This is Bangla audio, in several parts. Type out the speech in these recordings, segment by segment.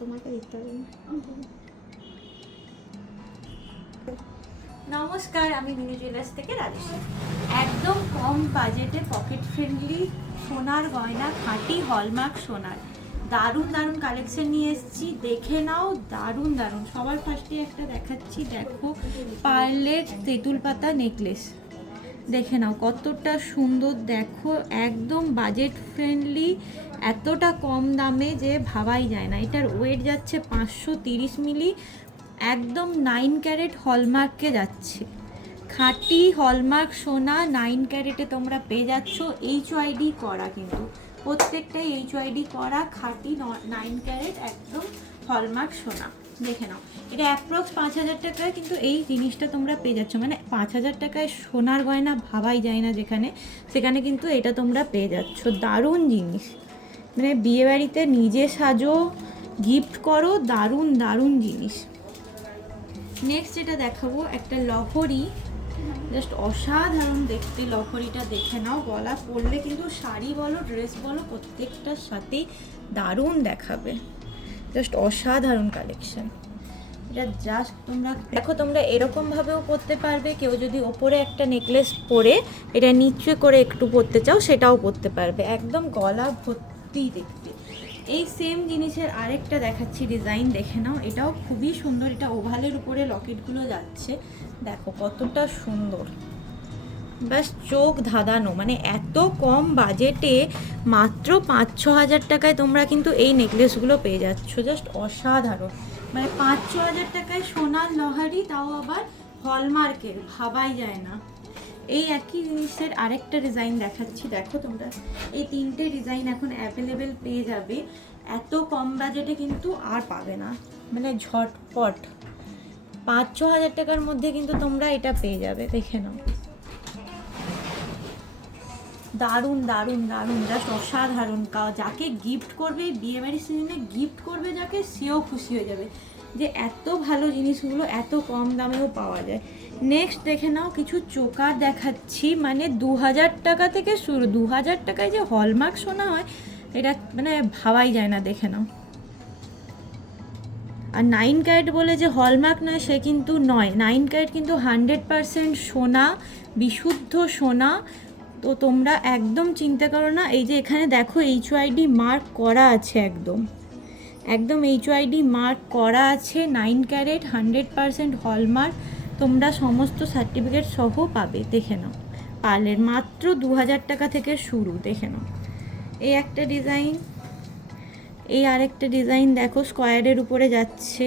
তোমাকে দিতে হবে না। নমস্কার, আমি মিনি জুয়েলার্স থেকে রাজেশ্রী। একদম কম বাজেটে পকেট ফ্রেন্ডলি সোনার গয়না, খাঁটি হলমার্ক সোনার দারুণ দারুণ কালেকশন নিয়ে এসেছি। দেখে নাও, দারুণ দারুণ। সবার ফার্স্টে একটা দেখাচ্ছি, দেখো পার্লের তেঁতুল পাতা নেকলেস। দেখে নাও কতটা সুন্দর, দেখো একদম বাজেট ফ্রেন্ডলি, এতটা কম দামে যে ভাবাই যায় না। এটার ওয়েট যাচ্ছে 530 মিলি, একদম 9 ক্যারেট হলমার্কে যাচ্ছে। খাঁটি হলমার্ক সোনা 9 ক্যারেটে তোমরা পেয়ে যাচ্ছ। HYD করা, কিন্তু প্রত্যেকটাই HYD করা, খাঁটি 9 ক্যারেট একদম হলমার্ক সোনা। দেখে নাও, এটা অ্যাপ্রক্স 5,000 টাকায় কিন্তু এই জিনিসটা তোমরা পেয়ে যাচ্ছ। মানে 5,000 টাকায় সোনার গয়না ভাবাই যায় না যেখানে, সেখানে কিন্তু এটা তোমরা পেয়ে যাচ্ছ। দারুণ জিনিস, মানে বিয়েবাড়িতে নিজে সাজো, গিফট করো, দারুণ দারুণ জিনিস। নেক্সট যেটা দেখাবো, একটা লহরি, জাস্ট অসাধারণ দেখতে। লহরিটা দেখে নাও, গলা পরলে কিন্তু শাড়ি বলো ড্রেস বলো প্রত্যেকটার সাথেই দারুণ দেখাবে। জাস্ট অসাধারণ কালেকশন। এটা জাস্ট তোমরা দেখো, তোমরা এরকমভাবেও পরতে পারবে। কেউ যদি ওপরে একটা নেকলেস পরে এটা নিচে করে একটু পরতে চাও, সেটাও পরতে পারবে। একদম গলা ভর্তি দেখতে। এই সেম জিনিসের আরেকটা দেখাচ্ছি ডিজাইন, দেখে নাও। এটাও খুবই সুন্দর। এটা ওভালের উপরে লকেটগুলো যাচ্ছে, দেখো কতটা সুন্দর, ব্যাস চোখ ধাঁধানো। মানে এত কম বাজেটে মাত্র 5-6 হাজার টাকায় তোমরা কিন্তু এই নেকলেসগুলো পেয়ে যাচ্ছ। জাস্ট অসাধারণ। মানে 5-6 হাজার টাকায় সোনার লহারি, তাও আবার হলমার্কের, ভাবাই যায় না। এই একই জিনিসের আরেকটা ডিজাইন দেখাচ্ছি, দেখো তোমরা। এই 3টে ডিজাইন এখন অ্যাভেলেবেল পেয়ে যাবে। এত কম বাজেটে কিন্তু আর পাবে না, মানে ঝটপট 5-6 হাজার টাকার মধ্যে কিন্তু তোমরা এটা পেয়ে যাবে। দেখে নাও, দারুণ দারুণ দারুণ, জাস্ট অসাধারণ। যাকে গিফট করবে, বিয়েবাড়ির সিজনে গিফট করবে যাকে, সেও খুশি হয়ে যাবে যে এত ভালো জিনিসগুলো এত কম দামেও পাওয়া যায়। নেক্সট দেখে নাও, কিছু চোকার দেখাচ্ছি। মানে 2,000 টাকা থেকে শুরু। 2,000 টাকায় যে হলমার্ক সোনা হয়, এটা মানে ভাবাই যায় না। দেখে নাও। আর 9 ক্যারেট বলে যে হলমার্ক নয়, সে কিন্তু নয়। 9 ক্যারেট কিন্তু 100% সোনা, বিশুদ্ধ সোনা। তো তোমরা একদম চিন্তা করো না। এই যে এখানে দেখো HYD মার্ক করা আছে, একদম একদম HYD মার্ক করা আছে। 9 ক্যারেট 100% হলমার্ক, তোমরা সমস্ত সার্টিফিকেট সহ পাবে। দেখে নাও, পার্লের মাত্র 2,000 টাকা থেকে শুরু। দেখে নাও, এই একটা ডিজাইন, এই আরেকটা ডিজাইন দেখো স্কোয়ারের উপরে যাচ্ছে।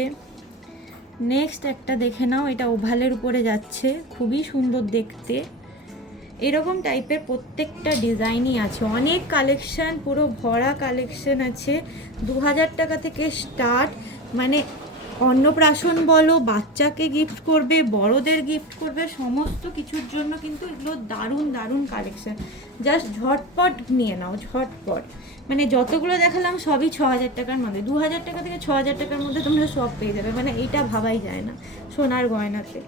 নেক্সট একটা দেখে নাও, এটা ওভালের উপরে যাচ্ছে, খুবই সুন্দর দেখতে। এরকম টাইপের প্রত্যেকটা ডিজাইনই আছে, অনেক কালেকশান, পুরো ভরা কালেকশান আছে। 2,000 টাকা থেকে স্টার্ট। মানে অন্নপ্রাশন বলো, বাচ্চাকে গিফট করবে, বড়দের গিফট করবে, সমস্ত কিছুর জন্য কিন্তু এগুলো দারুণ দারুণ কালেকশান। জাস্ট ঝটপট নিয়ে নাও, ঝটপট। মানে যতগুলো দেখালাম সবই 6,000 টাকার মধ্যে। 2,000 টাকা থেকে 6,000 টাকার মধ্যে তোমরা সব পেয়ে যাবে। মানে এটা ভাবাই যায় না সোনার গয়নাতে।